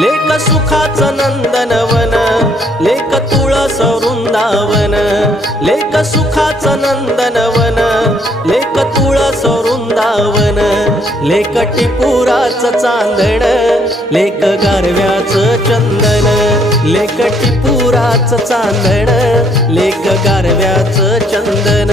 लेक सुखाचं नंदनवन, लेक तुळस वृंदावन, लेक सुखाचं नंदनवन, लेक तुळस वृंदावन, लेक टिपुराचं चांदण, लेक गारव्याचं चंदन, लेक टिपुराचं चांदण, लेक गारव्याचं चंदन।